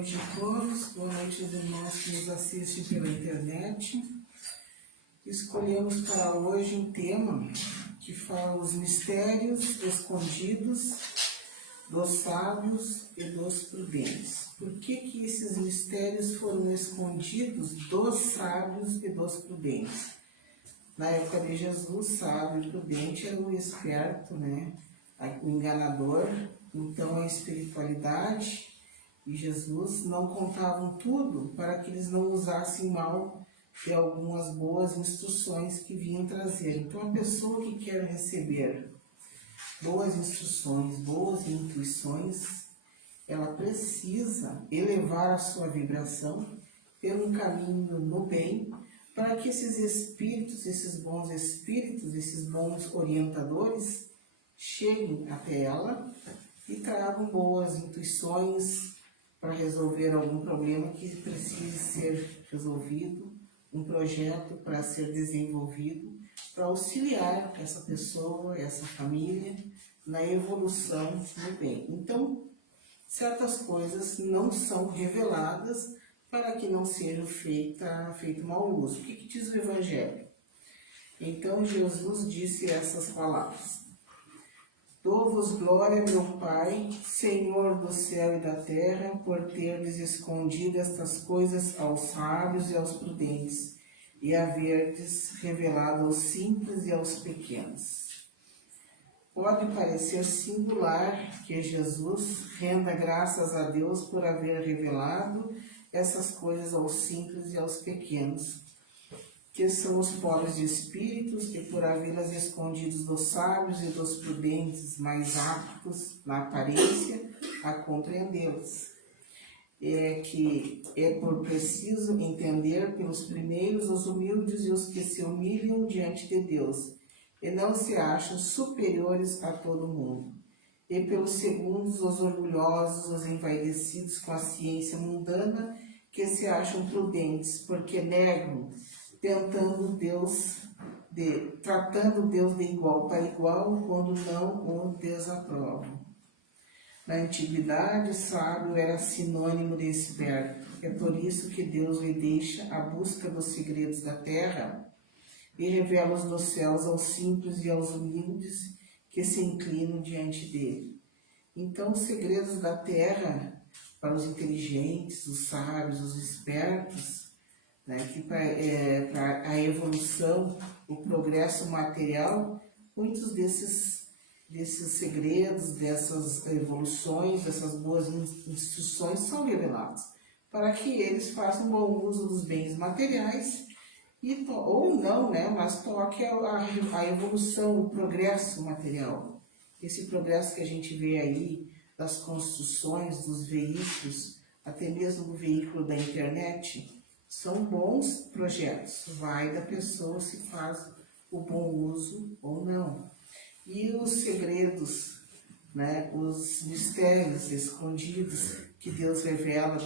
noite a todos, boa noite aos irmãos que nos assistem pela internet. Escolhemos para hoje um tema que fala os mistérios escondidos dos sábios e dos prudentes. Por que esses mistérios foram escondidos dos sábios e dos prudentes? Na época de Jesus, sábio e prudente era o esperto, o enganador. Então a espiritualidade e Jesus não contavam tudo para que eles não usassem mal de algumas boas instruções que vinham trazer. Então a pessoa que quer receber boas instruções, boas intuições, ela precisa elevar a sua vibração por um caminho no bem, para que esses espíritos, esses bons orientadores, cheguem até ela e tragam boas intuições para resolver algum problema que precise ser resolvido, um projeto para ser desenvolvido, para auxiliar essa pessoa, essa família, na evolução no bem. Então, certas coisas não são reveladas para que não seja feito mau uso. O que diz o Evangelho? Então, Jesus disse essas palavras: Dou-vos glória, meu Pai, Senhor do céu e da terra, por terdes escondido estas coisas aos sábios e aos prudentes, e haverdes revelado aos simples e aos pequenos. Pode parecer singular que Jesus renda graças a Deus por haver revelado essas coisas aos simples e aos pequenos, que são os pobres de espíritos, e por havê-las escondidos dos sábios e dos prudentes mais aptos na aparência a compreendê-las. Que é por preciso entender pelos primeiros os humildes e os que se humilham diante de Deus, e não se acham superiores a todo mundo, e pelos segundos os orgulhosos, os envaidecidos com a ciência mundana, que se acham prudentes, porque negam, tratando Deus de igual para igual, quando não o desaprovam. Na antiguidade, sábio era sinônimo de esperto. É por isso que Deus lhe deixa a busca dos segredos da terra e revela-os dos céus aos simples e aos humildes que se inclinam diante dele. Então, os segredos da terra, para os inteligentes, os sábios, os espertos, que para a evolução, o progresso material, muitos desses segredos, dessas evoluções, dessas boas instruções são revelados, para que eles façam bom uso dos bens materiais, ou não, mas toque a evolução, o progresso material. Esse progresso que a gente vê aí, das construções, dos veículos, até mesmo do veículo da internet, são bons projetos. Vai da pessoa se faz o bom uso ou não. E os segredos, os mistérios escondidos que Deus revela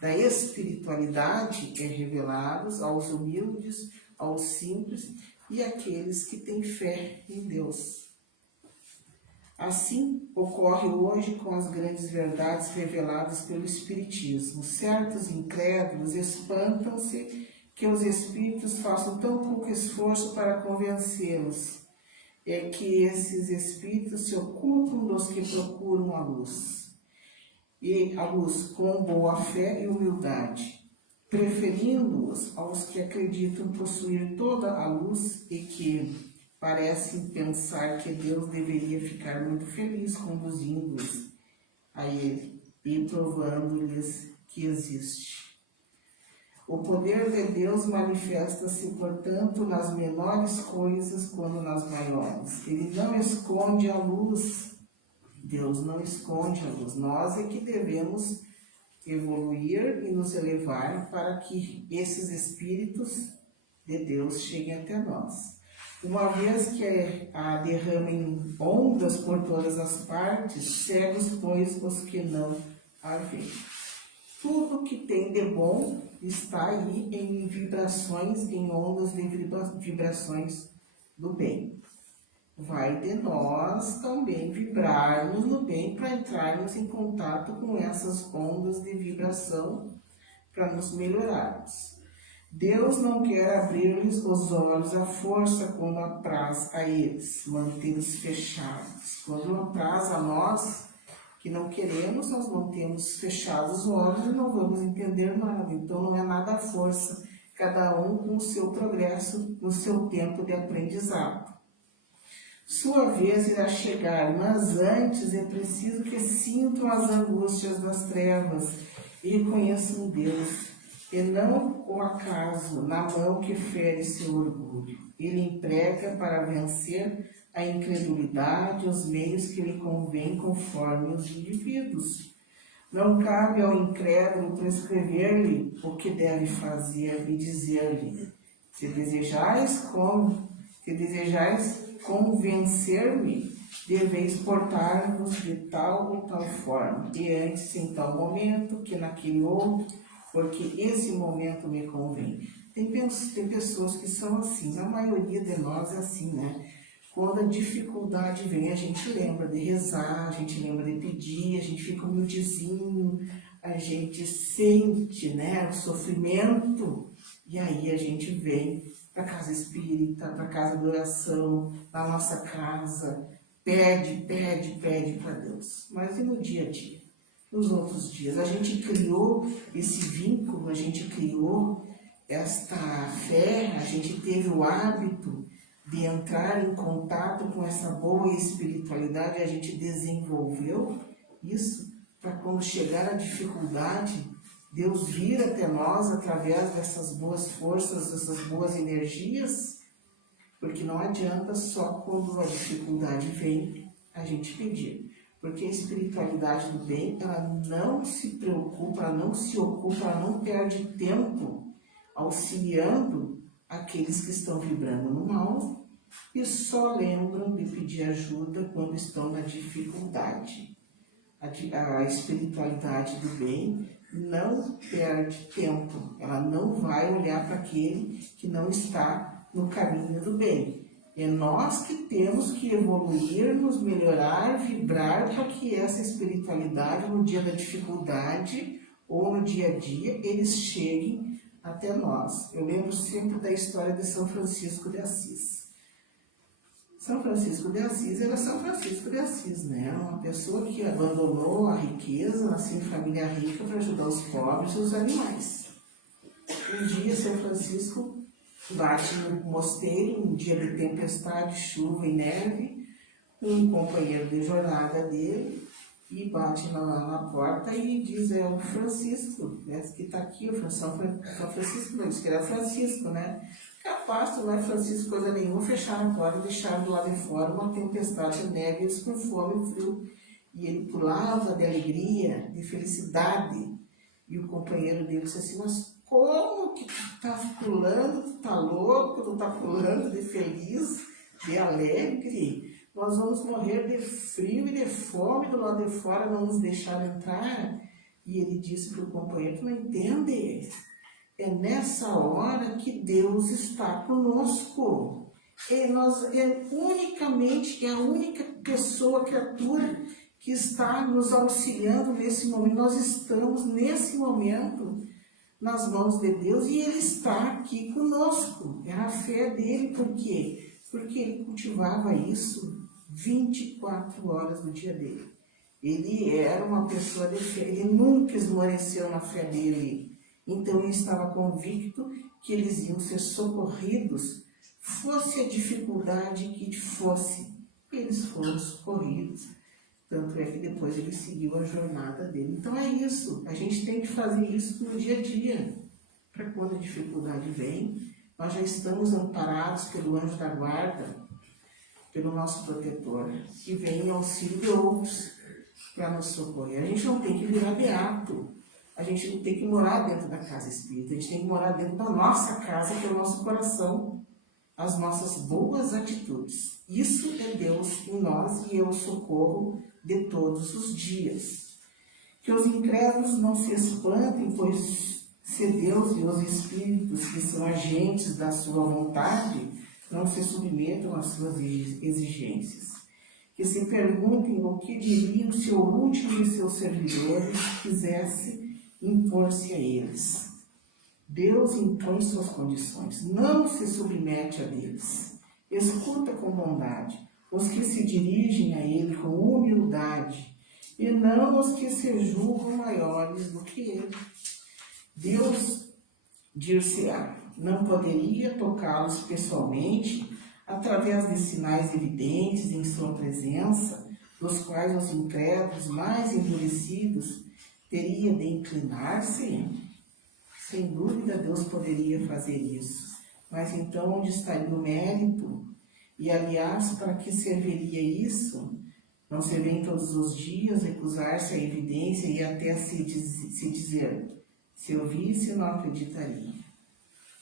da espiritualidade revelados aos humildes, aos simples e àqueles que têm fé em Deus. Assim ocorre hoje com as grandes verdades reveladas pelo Espiritismo. Certos incrédulos espantam-se que os espíritos façam tão pouco esforço para convencê-los. É que esses espíritos se ocupam dos que procuram a luz. E a luz com boa fé e humildade, preferindo-os aos que acreditam possuir toda a luz e que parecem pensar que Deus deveria ficar muito feliz conduzindo-os a Ele e provando-lhes que existe. O poder de Deus manifesta-se, portanto, nas menores coisas quando nas maiores. Ele não esconde a luz. Deus não esconde a luz. Nós é que devemos evoluir e nos elevar para que esses espíritos de Deus cheguem até nós. Uma vez que a derramem ondas por todas as partes, cegos, pois, os que não a veem. Tudo que tem de bom está aí em vibrações, em ondas de vibrações do bem. vai de nós também vibrarmos no bem para entrarmos em contato com essas ondas de vibração para nos melhorarmos. Deus não quer abrir-lhes os olhos à força quando apraz a eles, mantê-los fechados. Quando apraz a nós, que não queremos, nós mantemos fechados os olhos e não vamos entender nada. Então não é nada à força, cada um com o seu progresso, no seu tempo de aprendizado. Sua vez irá chegar, mas antes é preciso que sintam as angústias das trevas e reconheçam Deus, e não o acaso na mão que fere seu orgulho. Ele emprega para vencer a incredulidade os meios que lhe convém conforme os indivíduos. Não cabe ao incrédulo prescrever-lhe o que deve fazer e dizer-lhe: se desejais convencer-me, deveis portar-vos de tal ou tal forma, e antes em tal momento que naquele outro, porque esse momento me convém. Tem pessoas que são assim, a maioria de nós é assim, né? Quando a dificuldade vem, a gente lembra de rezar, a gente lembra de pedir, a gente fica humildezinho, a gente sente, né, o sofrimento, e aí a gente vem para a casa espírita, para a casa de oração, na nossa casa, pede para Deus. Mas e no dia a dia? Nos outros dias? A gente criou esse vínculo, a gente criou esta fé, a gente teve o hábito de entrar em contato com essa boa espiritualidade, a gente desenvolveu isso para quando chegar a dificuldade, Deus vir até nós através dessas boas forças, dessas boas energias, porque não adianta só quando a dificuldade vem a gente pedir, porque a espiritualidade do bem, ela não se preocupa, ela não se ocupa, ela não perde tempo auxiliando aqueles que estão vibrando no mal e só lembram de pedir ajuda quando estão na dificuldade. A espiritualidade do bem não perde tempo, ela não vai olhar para aquele que não está no caminho do bem. É nós que temos que evoluir, nos melhorar, vibrar para que essa espiritualidade, no dia da dificuldade ou no dia a dia, eles cheguem até nós. Eu lembro sempre da história de São Francisco de Assis. São Francisco de Assis era São Francisco de Assis, né? Uma pessoa que abandonou a riqueza, nasceu em família rica para ajudar os pobres e os animais. Um dia, São Francisco bate no mosteiro, um dia de tempestade, chuva e neve, um companheiro de jornada dele, e bate na porta e diz: é o Francisco, né, que está aqui, o São Francisco, não, disse que era Francisco, né? Capaz, não é Francisco coisa nenhuma, fecharam a porta e deixaram do lado de fora uma tempestade de neve, eles com fome e frio. E ele pulava de alegria, de felicidade. E o companheiro dele disse assim: mas como que tu tá pulando, tu tá louco, tu tá pulando de feliz, de alegre? Nós vamos morrer de frio e de fome do lado de fora, não nos deixaram entrar. E ele disse para o companheiro: tu não entende? É nessa hora que Deus está conosco. Unicamente, é a única pessoa, criatura, que está nos auxiliando nesse momento. Nós estamos, nesse momento, nas mãos de Deus e Ele está aqui conosco. Era a fé dele, por quê? Porque ele cultivava isso 24 horas do dia dele. Ele era uma pessoa de fé, ele nunca esmoreceu na fé dele. Então ele estava convicto que eles iam ser socorridos, fosse a dificuldade que fosse, eles foram socorridos. Tanto é que depois ele seguiu a jornada dele. Então é isso, a gente tem que fazer isso no dia a dia, para quando a dificuldade vem, nós já estamos amparados pelo anjo da guarda, pelo nosso protetor, que vem em auxílio de outros para nos socorrer. A gente não tem que virar beato, a gente não tem que morar dentro da casa espírita, a gente tem que morar dentro da nossa casa, que é o nosso coração, as nossas boas atitudes. Isso é Deus em nós e é o socorro de todos os dias. Que os incrédulos não se espantem, pois se Deus e os espíritos, que são agentes da sua vontade, não se submetam às suas exigências. Que se perguntem o que diriam se o último de seus servidores quisesse impor-se a eles. Deus impõe suas condições, não se submete a deles. Escuta com bondade os que se dirigem a ele com humildade, e não os que se julgam maiores do que ele. Deus, dir-se-á, não poderia tocá-los pessoalmente através de sinais evidentes em sua presença, dos quais os incrédulos mais endurecidos teriam de inclinar-se? Sem dúvida Deus poderia fazer isso, mas então onde estaria o mérito? E aliás, para que serviria isso? Não se vem todos os dias recusar-se à evidência e até se dizer, se eu visse não acreditaria,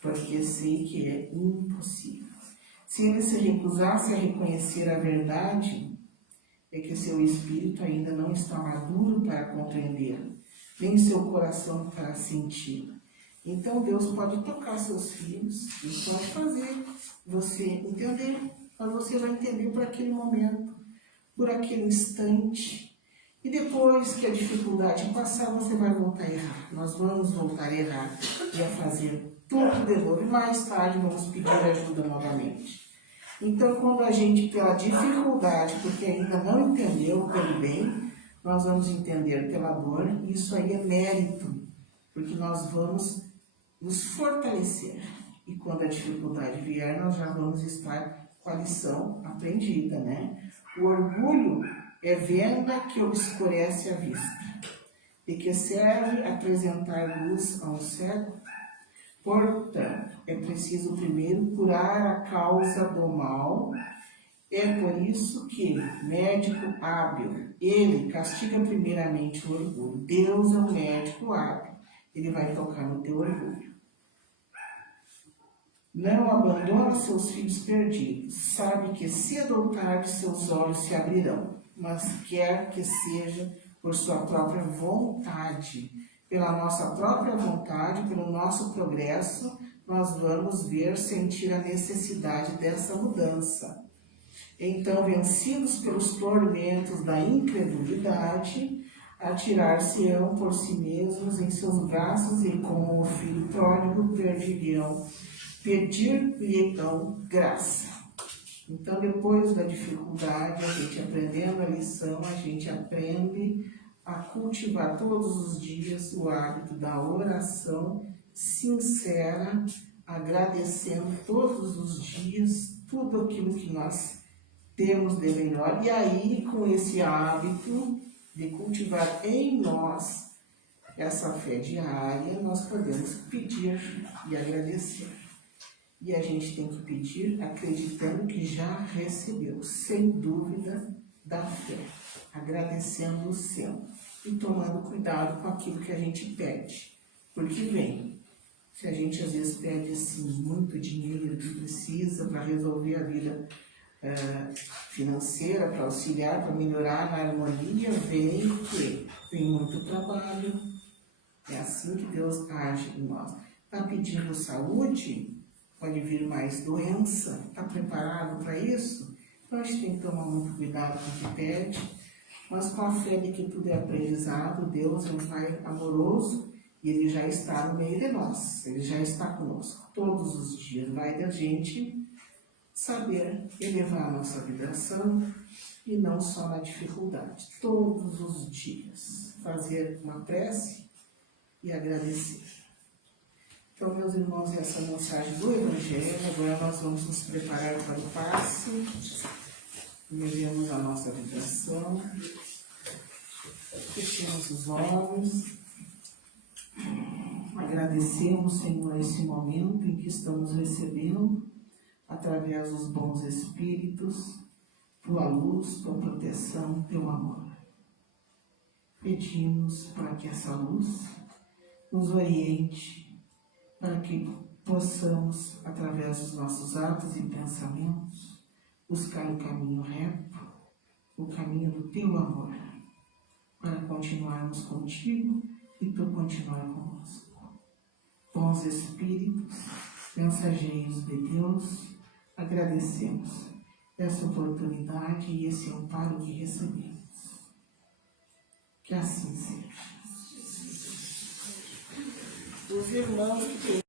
porque sei que é impossível. Se ele se recusasse a reconhecer a verdade, é que seu espírito ainda não está maduro para compreender, nem seu coração para sentir. Então Deus pode tocar seus filhos e pode fazer você entender, mas você vai entender por aquele momento, por aquele instante. E depois que a dificuldade passar, você vai voltar a errar. Nós vamos voltar a errar e a fazer tudo de novo. E mais tarde vamos pedir ajuda novamente. Então, quando a gente, pela dificuldade, porque ainda não entendeu pelo bem, nós vamos entender pela dor, e isso aí é mérito, porque nós vamos nos fortalecer. E quando a dificuldade vier, nós já vamos estar com a lição aprendida, né? O orgulho é venda que obscurece a vista, e que serve apresentar luz a um cego. Portanto, é preciso primeiro curar a causa do mal. É por isso que, médico hábil, ele castiga primeiramente o orgulho. Deus é um médico hábil, ele vai tocar no teu orgulho. Não abandona seus filhos perdidos, sabe que cedo ou tarde seus olhos se abrirão, mas quer que seja por sua própria vontade. Pela nossa própria vontade, pelo nosso progresso, nós vamos ver, sentir a necessidade dessa mudança. Então, vencidos pelos tormentos da incredulidade, atirar-se-ão por si mesmos em seus braços e, como o filho pródigo, pedir-lhe-ão graça. Então, depois da dificuldade, a gente aprendendo a lição, a gente aprende a cultivar todos os dias o hábito da oração sincera, agradecendo todos os dias tudo aquilo que nós temos de melhor. E aí, com esse hábito de cultivar em nós essa fé diária, nós podemos pedir e agradecer. E a gente tem que pedir acreditando que já recebeu, sem dúvida, da fé, agradecendo o céu e tomando cuidado com aquilo que a gente pede, porque vem. Se a gente às vezes pede assim, muito dinheiro que precisa para resolver a vida financeira, para auxiliar, para melhorar a harmonia, vem muito trabalho. É assim que Deus age em nós. Está pedindo saúde? Pode vir mais doença, está preparado para isso? Então a gente tem que tomar muito cuidado com o que pede, mas com a fé de que tudo é aprendizado. Deus é um Pai amoroso e Ele já está no meio de nós, Ele já está conosco todos os dias. Vai da gente saber elevar a nossa vibração e não só na dificuldade, todos os dias fazer uma prece e agradecer. Então, meus irmãos, essa é a mensagem do Evangelho. Agora nós vamos nos preparar para o passe. Elevemos a nossa vibração. Fechemos os olhos. Agradecemos, Senhor, esse momento em que estamos recebendo, através dos bons espíritos, tua luz, tua proteção, teu amor. Pedimos para que essa luz nos oriente, para que possamos, através dos nossos atos e pensamentos, buscar o caminho reto, o caminho do teu amor, para continuarmos contigo e tu continuar conosco. Bons espíritos, mensageiros de Deus, agradecemos essa oportunidade e esse amparo que recebemos. Que assim seja. Os irmãos que